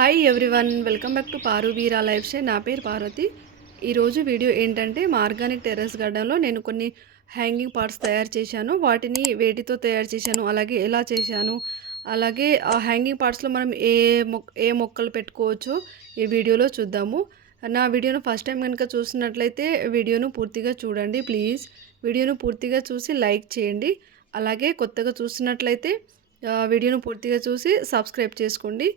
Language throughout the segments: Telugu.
Hi everyone, welcome back to Paru Veera life style. నా పేరు పార్వతి. ఈరోజు వీడియో ఏంటంటే మా ఆర్గానిక్ టెర్రస్ గార్డెన్లో నేను కొన్ని హ్యాంగింగ్ పార్ట్స్ తయారు చేశాను. వాటిని వేటితో తయారు చేశాను, అలాగే ఎలా చేశాను, అలాగే ఆ హ్యాంగింగ్ పార్ట్స్లో మనం ఏ మొక్కలు పెట్టుకోవచ్చో ఈ వీడియోలో చూద్దాము. నా వీడియోను ఫస్ట్ టైం కనుక చూస్తున్నట్లయితే వీడియోను పూర్తిగా చూడండి ప్లీజ్. వీడియోను పూర్తిగా చూసి లైక్ చేయండి. అలాగే కొత్తగా చూస్తున్నట్లయితే వీడియోను పూర్తిగా చూసి సబ్స్క్రైబ్ చేసుకోండి,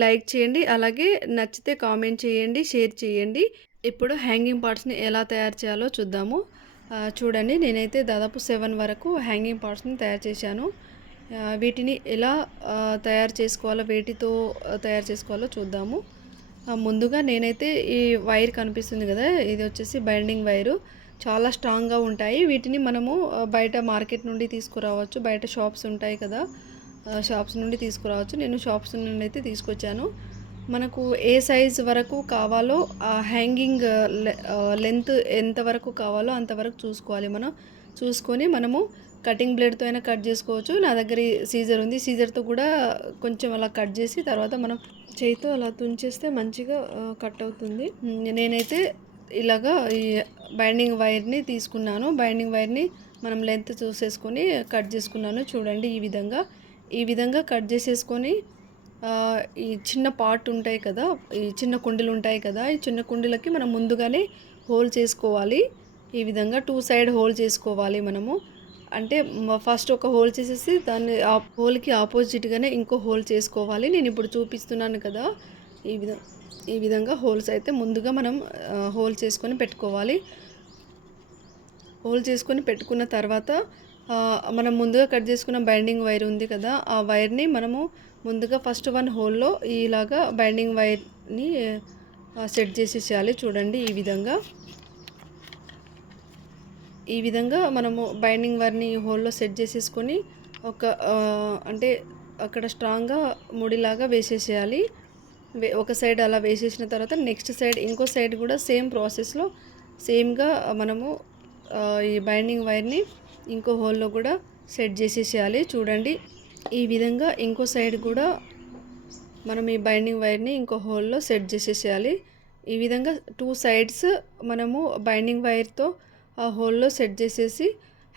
లైక్ చేయండి. అలాగే నచ్చితే కామెంట్ చేయండి, షేర్ చేయండి. ఇప్పుడు హ్యాంగింగ్ పార్ట్స్ని ఎలా తయారు చేయాలో చూద్దాము. చూడండి, నేనైతే దాదాపు 7 వరకు హ్యాంగింగ్ పార్ట్స్ని తయారు చేశాను. వీటిని ఎలా తయారు చేసుకోవాలో, వేటితో తయారు చేసుకోవాలో చూద్దాము. ముందుగా నేనైతే ఈ వైర్ కనిపిస్తుంది కదా, ఇది వచ్చేసి బైండింగ్ వైరు. చాలా స్ట్రాంగ్గా ఉంటాయి. వీటిని మనము బయట మార్కెట్ నుండి తీసుకురావచ్చు. బయట షాప్స్ ఉంటాయి కదా, షాప్స్ నుండి తీసుకురావచ్చు. నేను షాప్స్ నుండి అయితే తీసుకొచ్చాను. మనకు ఏ సైజ్ వరకు కావాలో ఆ హ్యాంగింగ్ లెంత్ ఎంత వరకు కావాలో అంతవరకు చూసుకోవాలి. చూసుకొని మనము కటింగ్ బ్లేడ్తో అయినా కట్ చేసుకోవచ్చు. నా దగ్గర సీజర్ ఉంది, సీజర్తో కూడా కొంచెం అలా కట్ చేసి తర్వాత మనం చేయితో అలా తుంచేస్తే మంచిగా కట్ అవుతుంది. నేనైతే ఇలాగా ఈ బైండింగ్ వైర్ని తీసుకున్నాను. బైండింగ్ వైర్ని మనం లెంత్ చూసేసుకొని కట్ చేసుకున్నాను. చూడండి, ఈ విధంగా కట్ చేసేసుకొని ఈ చిన్న పార్ట్ ఉంటాయి కదా, ఈ చిన్న కుండీలు ఉంటాయి కదా, ఈ చిన్న కుండీలకి మనం ముందుగానే హోల్ చేసుకోవాలి. ఈ విధంగా 2 సైడ్ హోల్ చేసుకోవాలి మనము. అంటే ఫస్ట్ ఒక హోల్ చేసేసి దాన్ని ఆ హోల్కి ఆపోజిట్గానే ఇంకో హోల్ చేసుకోవాలి. నేను ఇప్పుడు చూపిస్తున్నాను కదా, ఈ విధంగా హోల్స్ అయితే ముందుగా మనం హోల్ చేసుకొని పెట్టుకోవాలి. హోల్ చేసుకొని పెట్టుకున్న తర్వాత మనం ముందుగా కట్ చేసుకున్న బైండింగ్ వైర్ ఉంది కదా, ఆ వైర్ని మనము ముందుగా ఫస్ట్ 1 హోల్లో ఇలాగా బైండింగ్ వైర్ని సెట్ చేసేసేయాలి. చూడండి, ఈ విధంగా మనము బైండింగ్ వైర్ని హోల్లో సెట్ చేసేసుకొని అంటే అక్కడ స్ట్రాంగ్గా ముడిలాగా వేసేసేయాలి. ఒక సైడ్ అలా వేసేసిన తర్వాత నెక్స్ట్ సైడ్ ఇంకో సైడ్ కూడా సేమ్ ప్రాసెస్లో సేమ్గా మనము ఈ బైండింగ్ వైర్ని ఇంకో హోల్లో కూడా సెట్ చేసేసేయాలి. చూడండి, ఈ విధంగా ఇంకో సైడ్ కూడా మనం ఈ బైండింగ్ వైర్ని ఇంకో హోల్లో సెట్ చేసేసేయాలి. ఈ విధంగా 2 సైడ్స్ మనము బైండింగ్ వైర్తో ఆ హోల్లో సెట్ చేసేసి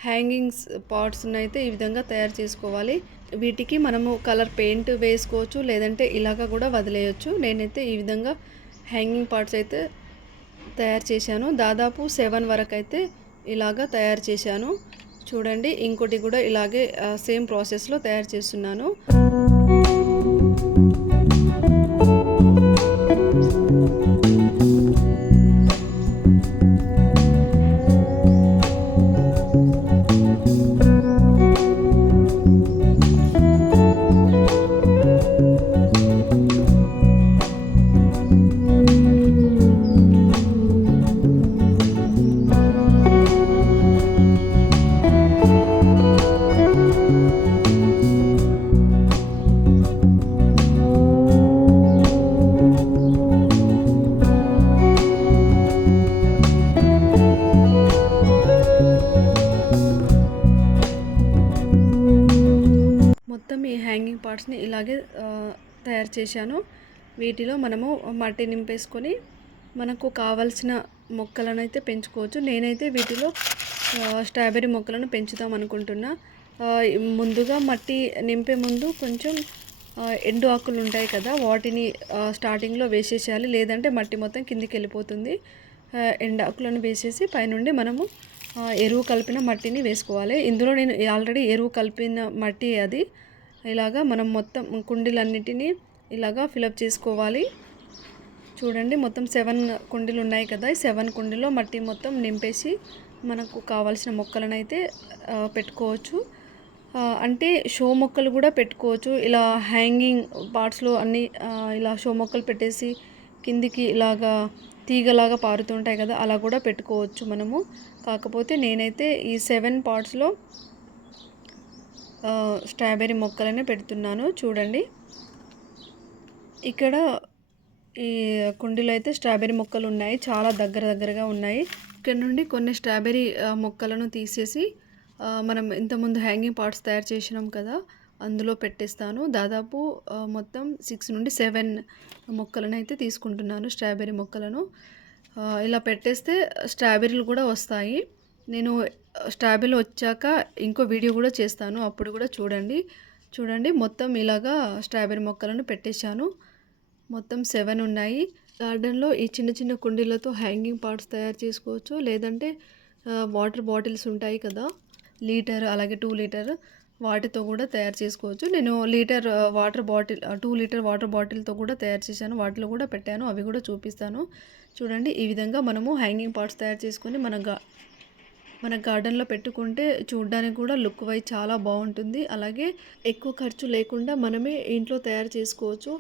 హ్యాంగింగ్స్ పార్ట్స్ని అయితే ఈ విధంగా తయారు చేసుకోవాలి. వీటికి మనము కలర్ పెయింట్ వేసుకోవచ్చు, లేదంటే ఇలాగా కూడా వదిలేయచ్చు. నేనైతే ఈ విధంగా హ్యాంగింగ్ పార్ట్స్ అయితే తయారు చేశాను. దాదాపు 7 వరకు అయితే ఇలాగా తయారు చేశాను. చూడండి, ఇంకోటి కూడా ఇలాగే సేమ్ ప్రాసెస్లో తయారు చేస్తున్నాను. మొత్తం ఈ హ్యాంగింగ్ పార్ట్స్ని ఇలాగే తయారు చేశాను. వీటిలో మనము మట్టి నింపేసుకొని మనకు కావాల్సిన మొక్కలను అయితే పెంచుకోవచ్చు. నేనైతే వీటిలో స్ట్రాబెర్రీ మొక్కలను పెంచుదాం అనుకుంటున్నా. ముందుగా మట్టి నింపే ముందు కొంచెం ఎండు ఆకులు ఉంటాయి కదా, వాటిని స్టార్టింగ్లో వేసేసేయాలి, లేదంటే మట్టి మొత్తం కిందికి వెళ్ళిపోతుంది. ఎండు ఆకులను వేసేసి పైనుండి మనము ఎరువు కలిపిన మట్టిని వేసుకోవాలి. ఇందులో నేను ఆల్రెడీ ఎరువు కలిపిన మట్టి అది. ఇలాగా మనం మొత్తం కుండీలన్నిటినీ ఇలాగా ఫిలప్ చేసుకోవాలి. చూడండి, మొత్తం 7 కుండీలు ఉన్నాయి కదా, ఈ 7 కుండీలో మట్టి మొత్తం నింపేసి మనకు కావాల్సిన మొక్కలను అయితే పెట్టుకోవచ్చు. అంటే షో మొక్కలు కూడా పెట్టుకోవచ్చు. ఇలా హ్యాంగింగ్ పార్ట్స్లో అన్నీ ఇలా షో మొక్కలు పెట్టేసి కిందికి ఇలాగా తీగలాగా పారుతుంటాయి కదా, అలా కూడా పెట్టుకోవచ్చు మనము. కాకపోతే నేనైతే ఈ 7 పార్ట్స్లో స్ట్రాబెర్రీ మొక్కలనే పెడుతున్నాను. చూడండి, ఇక్కడ ఈ కుండీలో అయితే స్ట్రాబెర్రీ మొక్కలు ఉన్నాయి, చాలా దగ్గరగా ఉన్నాయి. ఇక్కడ నుండి కొన్ని స్ట్రాబెర్రీ మొక్కలను తీసేసి మనం ఇంతకుముందు హ్యాంగింగ్ పార్ట్స్ తయారు చేసినాం కదా, అందులో పెట్టేస్తాను. దాదాపు మొత్తం 6 నుండి 7 మొక్కలనైతే తీసుకుంటున్నాను, స్ట్రాబెర్రీ మొక్కలను. ఇలా పెట్టేస్తే స్ట్రాబెర్రీలు కూడా వస్తాయి. నేను స్ట్రాబెర్రీలు వచ్చాక ఇంకో వీడియో కూడా చేస్తాను, అప్పుడు కూడా చూడండి. చూడండి మొత్తం ఇలాగా స్ట్రాబెర్రీ మొక్కలను పెట్టేశాను. మొత్తం 7 ఉన్నాయి. గార్డెన్‌లో ఈ చిన్న చిన్న కుండీలతో హ్యాంగింగ్ పాట్స్ తయారు చేసుకోవచ్చు. లేదంటే వాటర్ బాటిల్స్ ఉంటాయి కదా! లీటర్ అలాగే 2 లీటర్ వాటితో కూడా తయారు చేసుకోవచ్చు. నేను litre water bottle 2 litre water బాటిల్‌తో కూడా తయారు చేశాను. వాటిలో కూడా పెట్టాను. అవి కూడా చూపిస్తాను. చూడండి ఈ విధంగా మనము హ్యాంగింగ్ పాట్స్ తయారు చేసుకొని మన గార్డెన్‌లో పెట్టుకుంటే చూడ్డానికి కూడా లుక్ వైజ్ చాలా బాగుంటుంది. అలాగే ఎక్కువ ఖర్చు లేకుండా మనమే ఇంట్లో తయారు చేసుకోవచ్చు.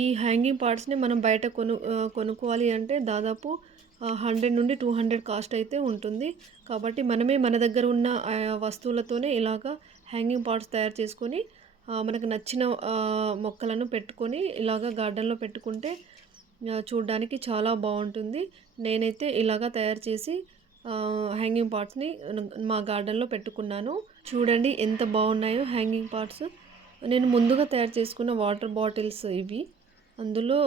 ఈ హ్యాంగింగ్ పాట్స్‌ని మనం బయట కొనుక్కోవాలి అంటే దాదాపు 100 నుండి 200 కాస్ట్ అయితే ఉంటుంది. కాబట్టి మనమే మన దగ్గర ఉన్న వస్తువులతోనే ఇలాగా హ్యాంగింగ్ పాట్స్ తయారు చేసుకొని మనకు నచ్చిన మొక్కలను పెట్టుకొని ఇలాగ గార్డెన్‌లో పెట్టుకుంటే చూడ్డానికి చాలా బాగుంటుంది. నేనైతే ఇలాగ తయారు చేసి హ్యాంగింగ్ పాట్స్‌ని మా గార్డెన్‌లో పెట్టుకున్నాను. చూడండి ఎంత బాగున్నాయో హ్యాంగింగ్ పాట్స్. నేను ముందుగా తయారు చేసుకున్న వాటర్ బాటిల్స్ ఇవి. అందులో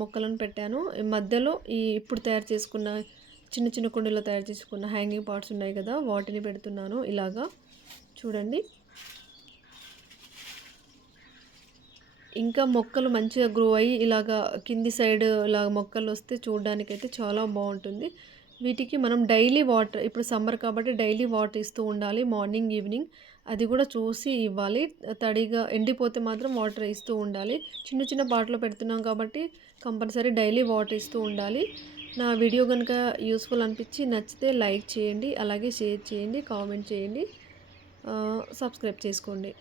మొక్కలను పెట్టాను. మధ్యలో ఇప్పుడు తయారు చేసుకున్న చిన్న చిన్న కుండీలో తయారు చేసుకున్న హ్యాంగింగ్ పాట్స్ ఉన్నాయి కదా! వాటిని పెడుతున్నాను ఇలాగా. చూడండి. ఇంకా మొక్కలు మంచిగా గ్రో అయ్యి ఇలాగా కింది సైడ్ ఇలాగ మొక్కలు వస్తే చూడడానికైతే చాలా బాగుంటుంది. వీటికి మనం డైలీ వాటర్, ఇప్పుడు సమ్మర్ కాబట్టి డైలీ వాటర్ ఇస్తూ ఉండాలి, మార్నింగ్ ఈవినింగ్. అది కూడా చూసి ఇవ్వాలి. తడిగా ఎండిపోతే మాత్రం వాటర్ ఇస్తూ ఉండాలి. చిన్న చిన్న పాటలో పెడుతున్నాం కాబట్టి కంపల్సరీ డైలీ వాటర్ ఇస్తూ ఉండాలి. నా వీడియో కనుక యూస్ఫుల్ అనిపించి నచ్చితే లైక్ చేయండి, అలాగే షేర్ చేయండి, కామెంట్ చేయండి, సబ్స్క్రైబ్ చేసుకోండి.